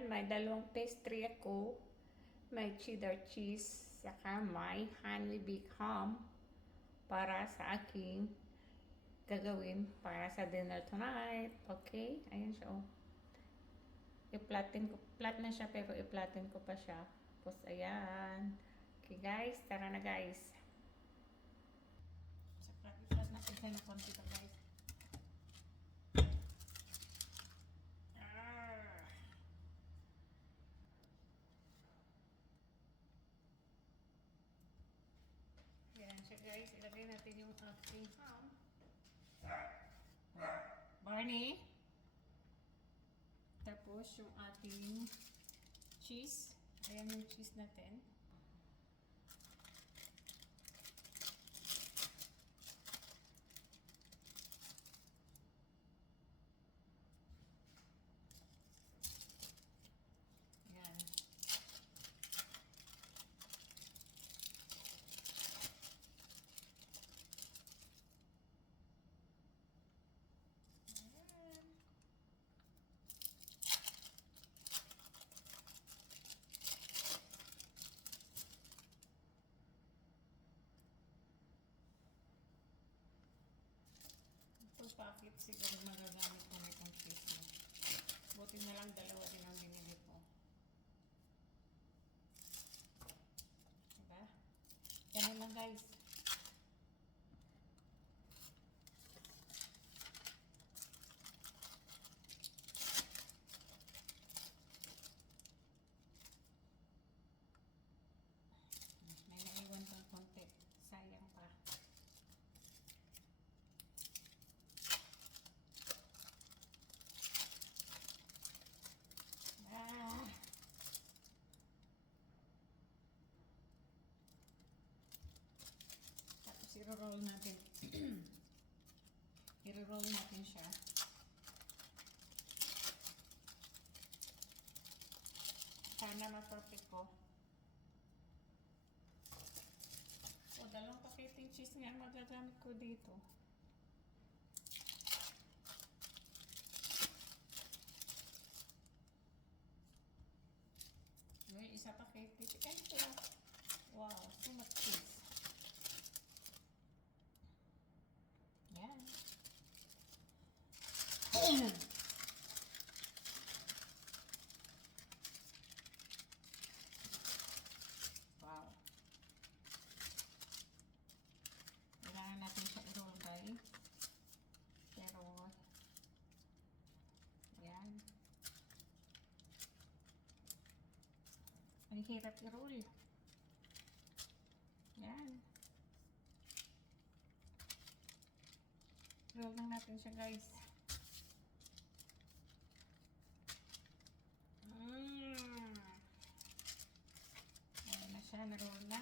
Ayan, may dalawang pastry ako. May cheddar cheese, saka may honey bake ham para sa aking gagawin para sa dinner tonight. Okay? Ayan siya, oh. I-platin ko. Plat na siya, pero i-platin ko pa siya. Tapos, ayan. Okay, guys. Tara na, guys. Saka, i-plat natin siya na konti to, guys. Ayan siya, guys. Ilagay natin yung ating ham. Barney. Tapos, yung ating cheese. Ayan yung cheese natin. Ayan. Ito packet siguro magagamit ko na itong cheese mo. Buti na lang dalawa din ang binili ko. Diba? Ganun lang, guys. May naiwan pang konti. Sayang pa. Tapos i-roll natin. I-roll natin siya. Sana ma-perfect ko. O, dalawang paketing cheese nga magagamit ko dito. May isa pakete. Ito. Wow, so much cheese. Yan. Wow. Kailangan natin siya i-roll, guys. Pero, yan. Ang hirap i-roll. Yan. Roll lang natin siya, guys. Ayan na siya, na-roll na.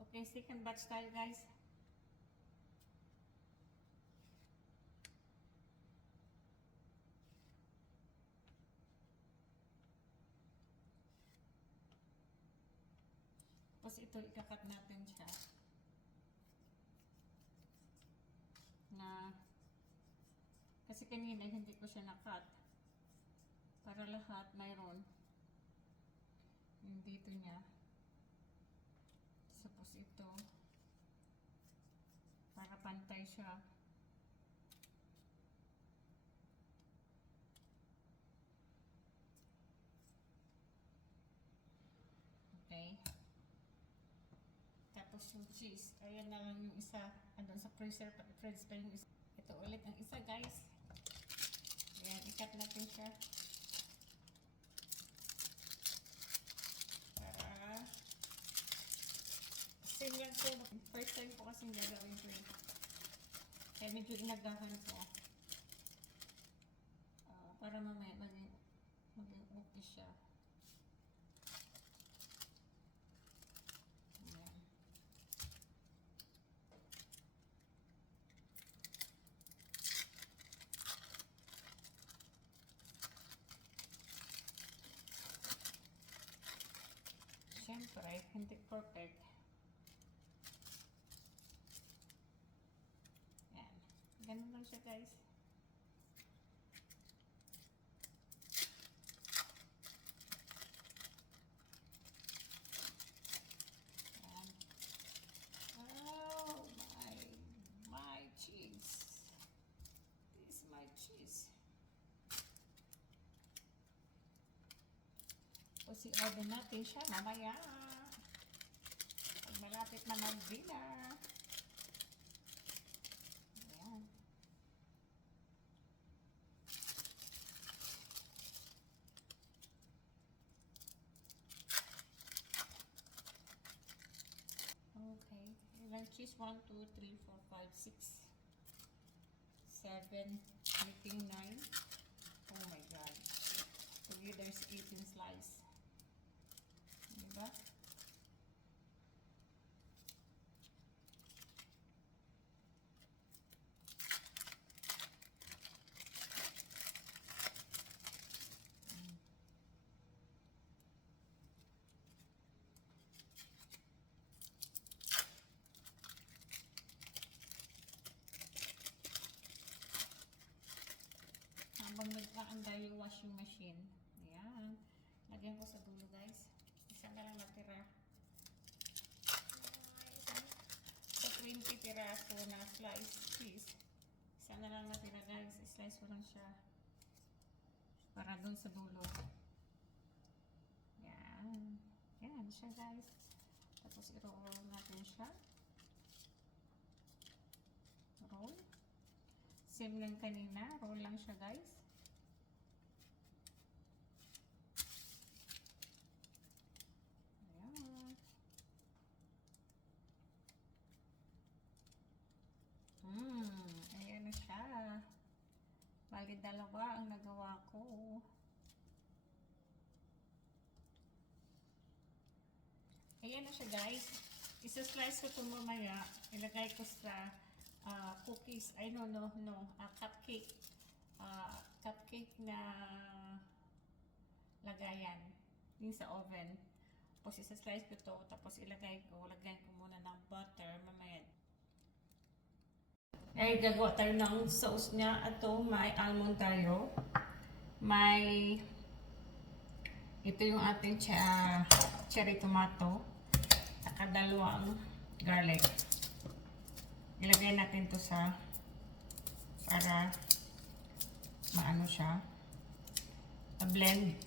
Okay, second batch tayo, guys. Tapos ito, ikakat natin siya. Kasi kanina hindi ko siya nakat. Para lahat mayroon. Yung dito niya. Tapos ito. Para pantay siya. Okay. Tapos yung cheese. Ayan na lang yung isa. Andun sa freezer pa yung isa. Ito ulit ang isa, guys. Ayan, ikat natin siya. Para same lang ko. First time ko kasing gagawin ko yun. Kaya medyo inagahan ko. Para mamaya maging okay siya. Ayan. Siyempre, hindi perfect. Yan. Ganun lang siya guys. Yan. Oh my cheese. This is my cheese. O si oven natin siya mamaya. Pag malapit na mag-dinner. Ayan. Okay. Ilang cheese? 1, 2, 3, 4, 5, 6, 7, 8, 9. Oh my God. Together is 18 slice. Diba? Habang nag-aanda yung washing machine. Ayan. Lagyan ko sa dulo guys. Isa na lang natira. Sa 20 piraso na slice cheese. Isa na lang natira guys. Slice ko lang siya. Para dun sa dulo. Ayan. Ayan siya guys. Tapos i-roll natin siya. Roll. Same lang kanina. Roll lang siya guys. Ayan na siya. Bali dalawa ang nagawa ko. Ayan na siya guys. Isa-slice ko ito mamaya. Ilagay ko sa cookies. Ay no. Cupcake. Cupcake na lagayan. Yung sa oven. Tapos isa-slice ko ito. Tapos lagyan ko muna ng butter mamaya. Ay, gagawa tayo ng sauce niya. Ito, may almond tayo. Ito yung ating cherry tomato. Saka dalawang garlic. Ilagay natin to para maano siya. Blend.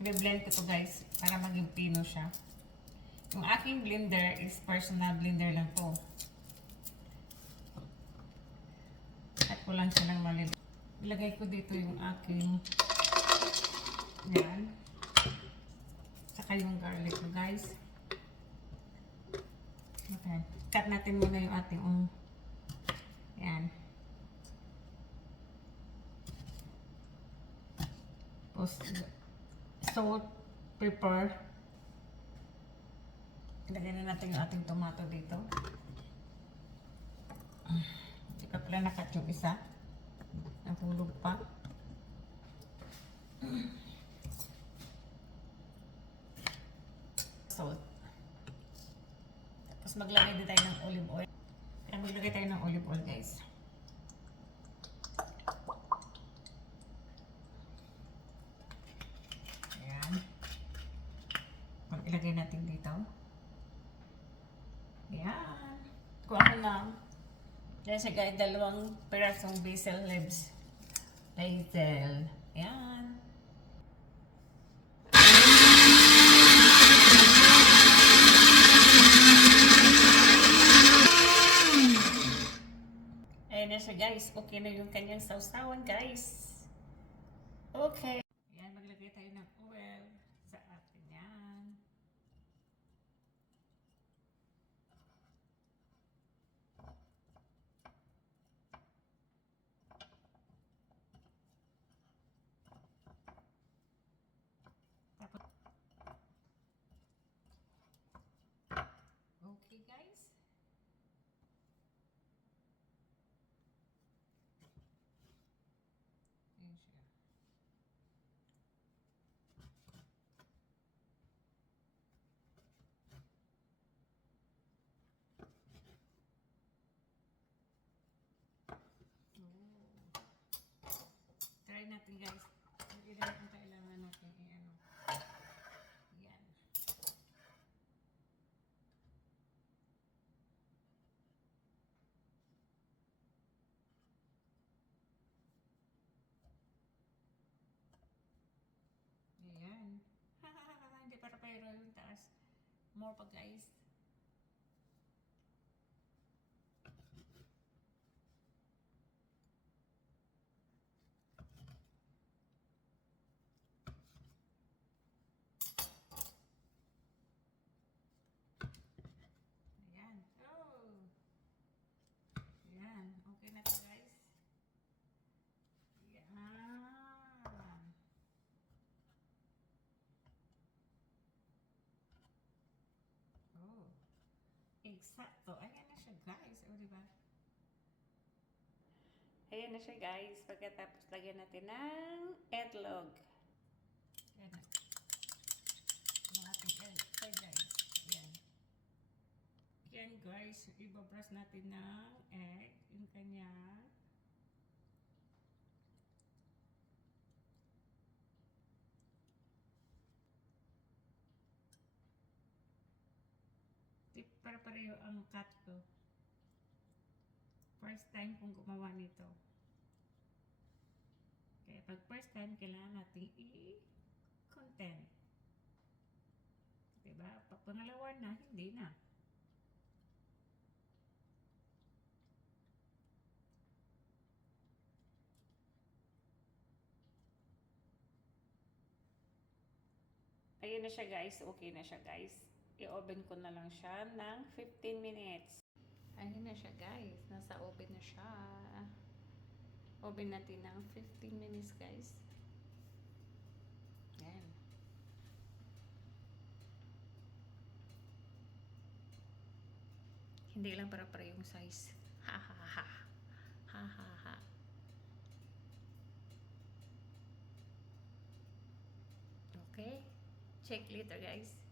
I-blend ko to guys, para maging pino siya. Yung aking blender is personal blender lang to. Ko lang siya ng maliliit. Ilagay ko dito yung aking yan. Saka yung garlic ko guys. Okay. Cut natin muna yung ating yan. Tapos salt, pepper. Ilagay na natin yung ating tomato dito. Hindi pa pala nakat yung isa. Nahulog pa. Salt. Tapos maglagay din tayo ng olive oil. Kaya maglagay tayo ng olive oil guys. Ayan. Ilagay natin dito. Ayan. Kuha ko na. Diyan siya guys, 2 pirasong basil leaves. Basil. Ayan. Ayan na siya guys. Okay na yung kanyang sausawan guys. Okay. Ayan, maglagay tayo ng oil sa atin yan. Okay guys. Ayan siya. natin guys. Ilan ang kailangan natin i-ano. Yan. Ayan. Hindi para pero yung taas. More pa guys. Ayan. Oh. Ayan. Okay na to guys. Ayan. Oh. Eksakto. Ayan na siya guys. O, diba? Ayan na siya guys. Pagkatapos lagyan natin ng etlog. Ayan na. Ang ating egg guys. Ayan. Ayan guys. Ibabrush natin ng egg. Yung kanya. Para pareho ang cut ko. First time kong gumawa nito. Kaya pag first time, kailangan natin i-content. Diba? Pag pangalawa na, hindi na. Ayun na siya guys. Okay na siya guys. I-oven ko na lang siya ng 15 minutes. Ayun na siya guys. Nasa oven na siya. Oven natin ng 15 minutes guys. Ayan. Hindi lang para yung size. Ha ha ha. Ha ha ha. Okay. Check later guys.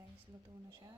Guys, luto na siya.